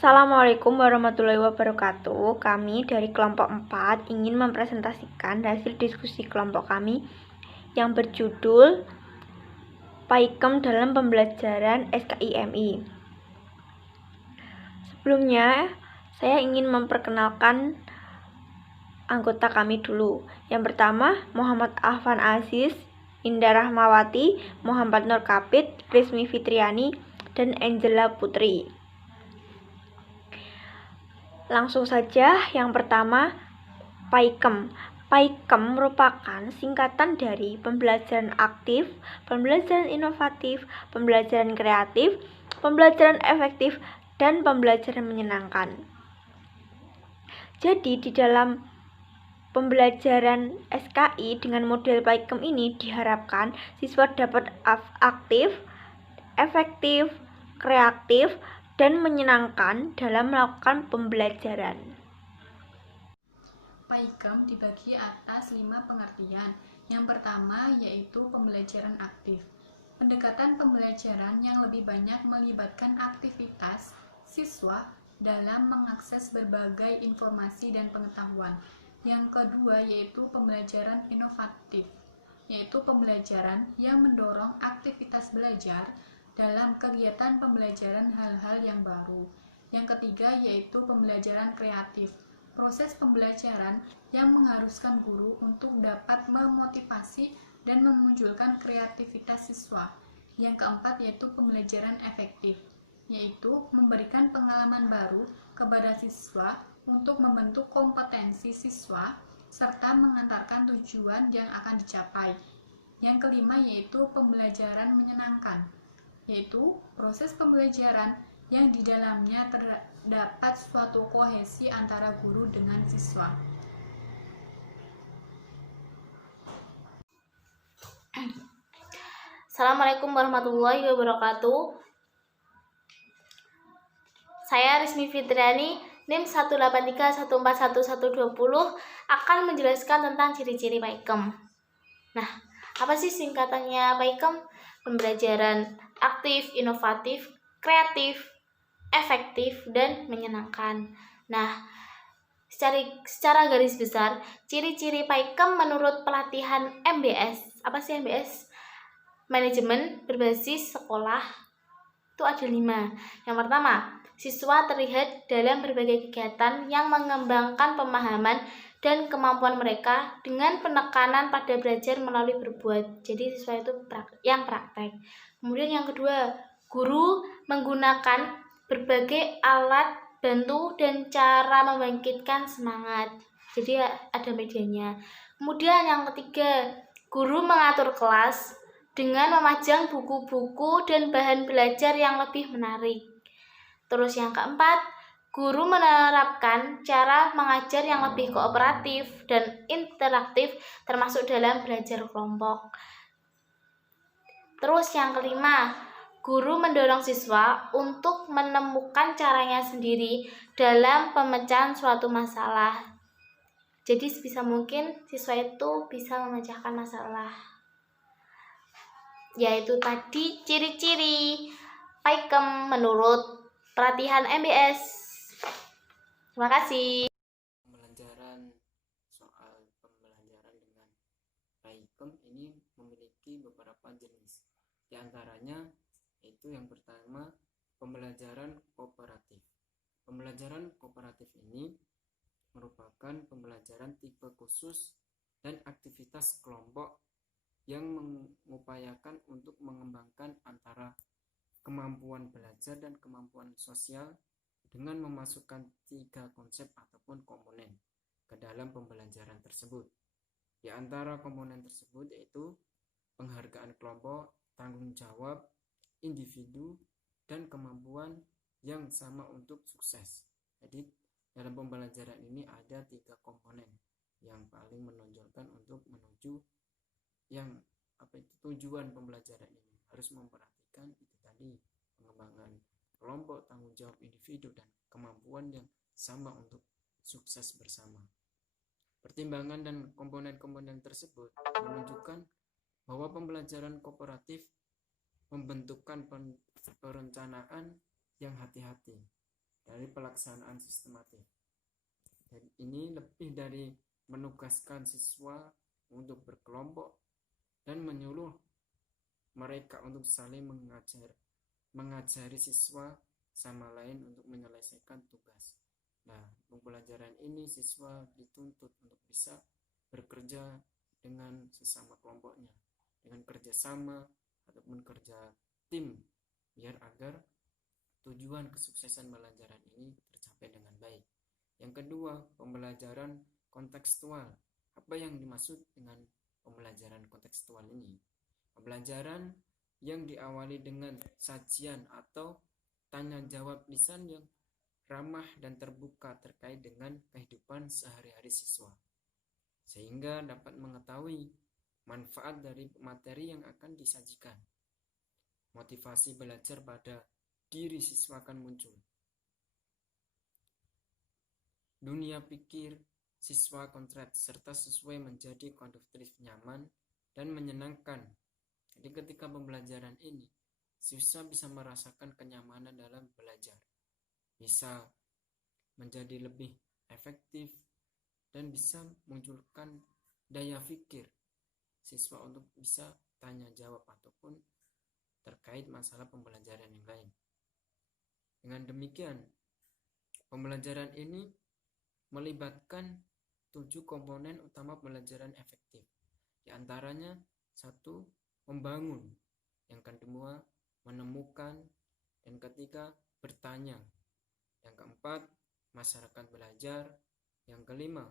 Assalamualaikum warahmatullahi wabarakatuh. Kami dari kelompok 4 ingin mempresentasikan hasil diskusi kelompok kami yang berjudul PAIKEM dalam pembelajaran SKIMI. Sebelumnya, saya ingin memperkenalkan anggota kami dulu. Yang pertama, Muhammad Afan Aziz, Indah Rahmawati, Muhammad Nur Kapit, Krismi Fitriani, dan Angela Putri. Langsung saja, yang pertama, PAIKEM. PAIKEM merupakan singkatan dari pembelajaran aktif, pembelajaran inovatif, pembelajaran kreatif, pembelajaran efektif, dan pembelajaran menyenangkan. Jadi, di dalam pembelajaran SKI dengan model PAIKEM ini diharapkan siswa dapat aktif, efektif, kreatif, dan menyenangkan dalam melakukan pembelajaran. PAIKEM dibagi atas 5 pengertian. Yang pertama yaitu pembelajaran aktif. Pendekatan pembelajaran yang lebih banyak melibatkan aktivitas siswa dalam mengakses berbagai informasi dan pengetahuan. Yang kedua yaitu pembelajaran inovatif, yaitu pembelajaran yang mendorong aktivitas belajar dalam kegiatan pembelajaran hal-hal yang baru. Yang ketiga yaitu pembelajaran kreatif, proses pembelajaran yang mengharuskan guru untuk dapat memotivasi dan memunculkan kreativitas siswa. Yang keempat yaitu pembelajaran efektif, yaitu memberikan pengalaman baru kepada siswa untuk membentuk kompetensi siswa serta mengantarkan tujuan yang akan dicapai. Yang kelima yaitu pembelajaran menyenangkan, yaitu proses pembelajaran yang di dalamnya terdapat suatu kohesi antara guru dengan siswa. Assalamualaikum warahmatullahi wabarakatuh. Saya Rismi Fitriani, NIM 183141120 akan menjelaskan tentang ciri-ciri PAIKEM. Nah, apa sih singkatannya PAIKEM? Pembelajaran aktif, inovatif, kreatif, efektif, dan menyenangkan. Nah, secara garis besar, ciri-ciri PAIKEM menurut pelatihan MBS. Apa sih MBS? Manajemen berbasis sekolah. Itu ada 5. Yang pertama, siswa terlihat dalam berbagai kegiatan yang mengembangkan pemahaman dan kemampuan mereka dengan penekanan pada belajar melalui berbuat. Jadi siswa itu yang praktek. Kemudian yang kedua, guru menggunakan berbagai alat bantu dan cara membangkitkan semangat. Jadi ada medianya. Kemudian yang ketiga, guru mengatur kelas dengan memajang buku-buku dan bahan belajar yang lebih menarik. Terus yang keempat, guru menerapkan cara mengajar yang lebih kooperatif dan interaktif termasuk dalam belajar kelompok. Terus yang kelima, guru mendorong siswa untuk menemukan caranya sendiri dalam pemecahan suatu masalah. Jadi sebisa mungkin siswa itu bisa memecahkan masalah. Yaitu tadi ciri-ciri PAIKEM menurut pelatihan MBS. Terima kasih. Pembelajaran soal pembelajaran dengan PAIKEM ini memiliki beberapa jenis. Di antaranya itu yang pertama, pembelajaran kooperatif. Pembelajaran kooperatif ini merupakan pembelajaran tipe khusus dan aktivitas kelompok yang mengupayakan untuk mengembangkan antara kemampuan belajar dan kemampuan sosial dengan memasukkan 3 konsep ataupun komponen ke dalam pembelajaran tersebut. Di antara komponen tersebut yaitu penghargaan kelompok, tanggung jawab individu, dan kemampuan yang sama untuk sukses. Jadi dalam pembelajaran ini ada 3 komponen yang paling menonjolkan untuk menuju yang tujuan pembelajaran ini. Harus memperhatikan itu tadi, pengembangan kelompok, tanggung jawab individu, dan kemampuan yang sama untuk sukses bersama. Pertimbangan dan komponen-komponen tersebut menunjukkan bahwa pembelajaran kooperatif membentukkan perencanaan yang hati-hati dari pelaksanaan sistematif. Dan ini lebih dari menugaskan siswa untuk berkelompok dan menyuruh mereka untuk saling mengajari siswa sama lain untuk menyelesaikan tugas. Nah, pembelajaran ini siswa dituntut untuk bisa bekerja dengan sesama kelompoknya, dengan kerjasama ataupun kerja tim, biar agar tujuan kesuksesan pembelajaran ini tercapai dengan baik. Yang kedua, pembelajaran kontekstual. Apa yang dimaksud dengan pembelajaran kontekstual ini? Pembelajaran yang diawali dengan sajian atau tanya jawab lisan yang ramah dan terbuka terkait dengan kehidupan sehari-hari siswa, sehingga dapat mengetahui manfaat dari materi yang akan disajikan. Motivasi belajar pada diri siswa akan muncul. Dunia pikir siswa kontrak serta sesuai menjadi konduktif nyaman dan menyenangkan. Jadi ketika pembelajaran ini, siswa bisa merasakan kenyamanan dalam belajar, bisa menjadi lebih efektif, dan bisa munculkan daya pikir siswa untuk bisa tanya jawab ataupun terkait masalah pembelajaran yang lain. Dengan demikian, pembelajaran ini melibatkan 7 komponen utama pembelajaran efektif. Di antaranya 1. Membangun, yang kedua menemukan, dan ketiga bertanya, yang keempat masyarakat belajar, yang kelima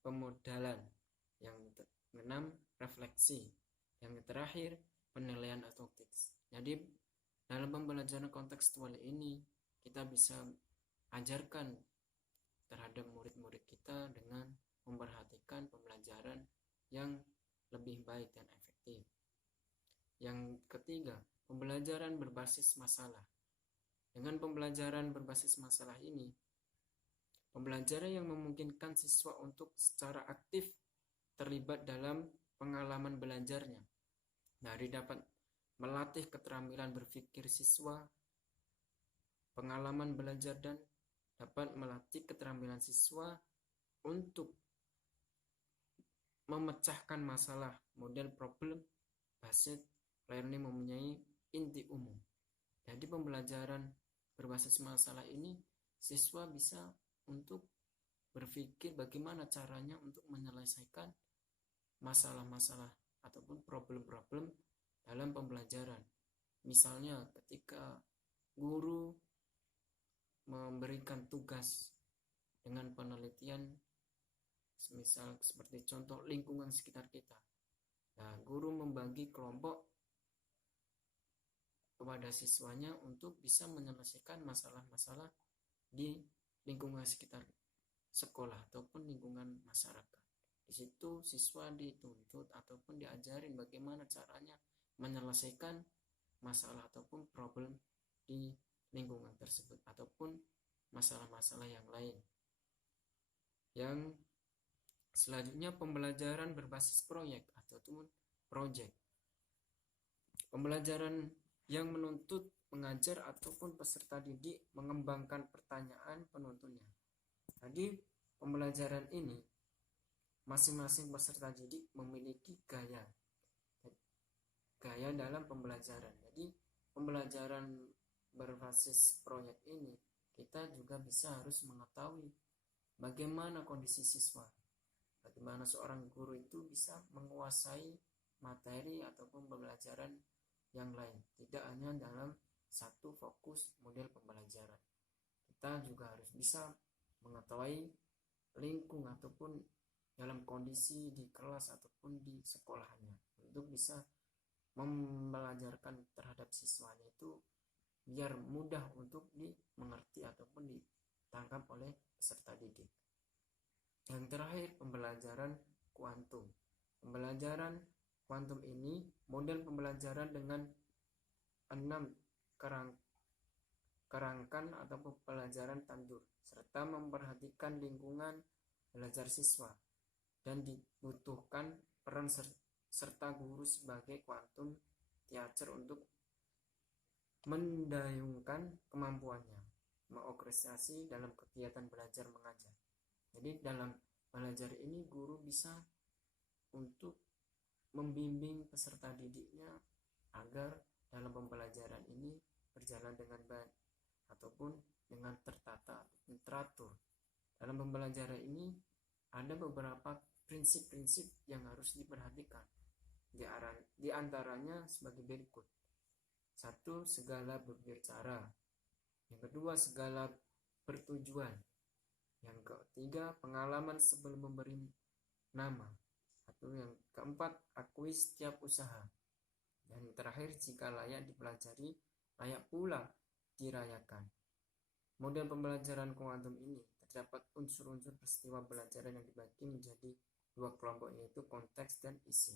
pemodalan, yang keenam refleksi, yang terakhir penilaian otokritis. Jadi dalam pembelajaran kontekstual ini kita bisa ajarkan terhadap murid-murid kita dengan memperhatikan pembelajaran yang lebih baik dan efektif. Yang ketiga, pembelajaran berbasis masalah. Dengan pembelajaran berbasis masalah ini, pembelajaran yang memungkinkan siswa untuk secara aktif terlibat dalam pengalaman belajarnya. Dari dapat melatih keterampilan berpikir siswa, pengalaman belajar, dan dapat melatih keterampilan siswa untuk memecahkan masalah. Model problem based learning mempunyai inti umum. Jadi pembelajaran berbasis masalah ini siswa bisa untuk berpikir bagaimana caranya untuk menyelesaikan masalah-masalah ataupun problem-problem dalam pembelajaran. Misalnya ketika guru memberikan tugas dengan penelitian, misal seperti contoh lingkungan sekitar kita. Nah, guru membagi kelompok kepada siswanya untuk bisa menyelesaikan masalah-masalah di lingkungan sekitar sekolah ataupun lingkungan masyarakat. Di situ siswa dituntut ataupun diajarin bagaimana caranya menyelesaikan masalah ataupun problem di lingkungan tersebut ataupun masalah-masalah yang lain. Yang selanjutnya pembelajaran berbasis proyek ataupun project. Pembelajaran yang menuntut pengajar ataupun peserta didik mengembangkan pertanyaan penuntunnya. Jadi pembelajaran ini masing-masing peserta didik memiliki gaya dalam pembelajaran. Jadi pembelajaran berbasis proyek ini kita juga bisa harus mengetahui bagaimana kondisi siswa, bagaimana seorang guru itu bisa menguasai materi ataupun pembelajaran yang lain, tidak hanya dalam satu fokus model pembelajaran. Kita juga harus bisa mengetahui lingkung ataupun dalam kondisi di kelas ataupun di sekolahnya untuk bisa membelajarkan terhadap siswanya itu biar mudah untuk dimengerti ataupun ditangkap oleh peserta didik. Yang terakhir, pembelajaran kuantum. Pembelajaran kuantum ini model pembelajaran dengan 6 kerangkan atau pembelajaran tandur serta memperhatikan lingkungan belajar siswa dan dibutuhkan peran serta guru sebagai quantum teacher untuk mendayungkan kemampuannya mengorkestrasi dalam kegiatan belajar mengajar. Jadi dalam belajar ini guru bisa untuk membimbing peserta didiknya agar dalam pembelajaran ini berjalan dengan baik ataupun dengan tertata ataupun teratur. Dalam pembelajaran ini ada beberapa prinsip-prinsip yang harus diperhatikan. Di antaranya sebagai berikut. 1. Segala berbicara. Yang kedua, segala bertujuan. Yang ketiga, pengalaman sebelum memberi nama. Atau yang keempat, akui setiap usaha. Dan yang terakhir, jika layak dipelajari, layak pula dirayakan. Model pembelajaran kuantum ini terdapat unsur-unsur peristiwa pembelajaran yang dibagi menjadi 2 kelompok, yaitu konteks dan isi.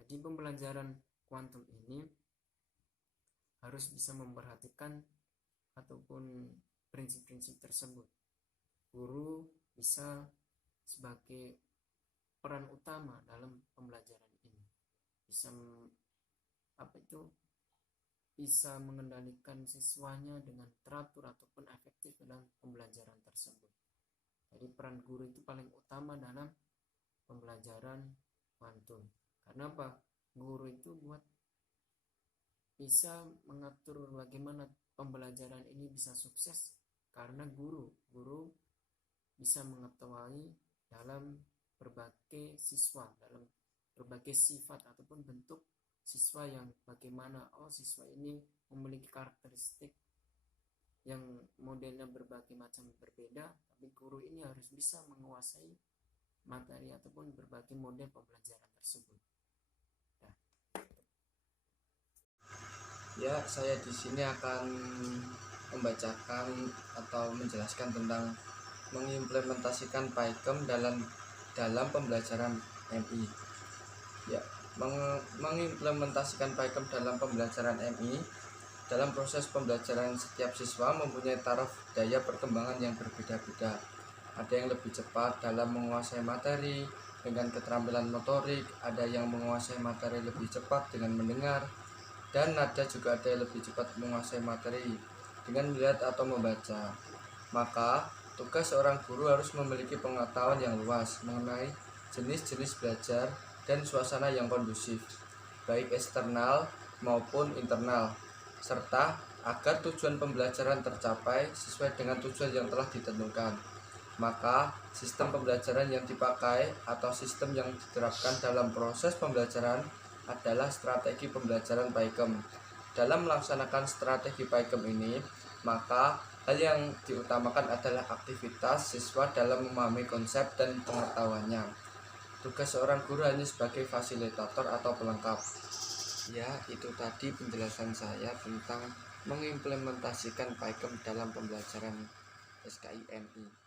Jadi pembelajaran kuantum ini harus bisa memperhatikan ataupun prinsip-prinsip tersebut. Guru bisa sebagai peran utama dalam pembelajaran ini. Bisa mengendalikan siswanya dengan teratur ataupun efektif dalam pembelajaran tersebut. Jadi peran guru itu paling utama dalam pembelajaran kuantum. Karena apa? Guru itu bisa mengatur bagaimana pembelajaran ini bisa sukses, karena guru bisa mengetahui dalam berbagai siswa, dalam berbagai sifat ataupun bentuk siswa yang bagaimana. Siswa ini memiliki karakteristik yang modelnya berbagai macam berbeda, tapi guru ini harus bisa menguasai materi ataupun berbagai model pembelajaran tersebut. Ya, saya di sini akan membacakan atau menjelaskan tentang mengimplementasikan PAIKM dalam pembelajaran MI. Ya, mengimplementasikan PAIKM dalam pembelajaran MI. Dalam proses pembelajaran, setiap siswa mempunyai taraf daya perkembangan yang berbeda-beda. Ada yang lebih cepat dalam menguasai materi dengan keterampilan motorik, ada yang menguasai materi lebih cepat dengan mendengar, dan ada juga ada yang lebih cepat menguasai materi dengan melihat atau membaca. Maka tugas seorang guru harus memiliki pengetahuan yang luas mengenai jenis-jenis belajar dan suasana yang kondusif, baik eksternal maupun internal, serta agar tujuan pembelajaran tercapai sesuai dengan tujuan yang telah ditentukan. Maka sistem pembelajaran yang dipakai atau sistem yang diterapkan dalam proses pembelajaran adalah strategi pembelajaran PAIKM. Dalam melaksanakan strategi PAIKM ini, maka hal yang diutamakan adalah aktivitas siswa dalam memahami konsep dan pengetahuannya. Tugas seorang guru hanya sebagai fasilitator atau pelengkap. Ya, itu tadi penjelasan saya tentang mengimplementasikan PAIKM dalam pembelajaran SKI MI.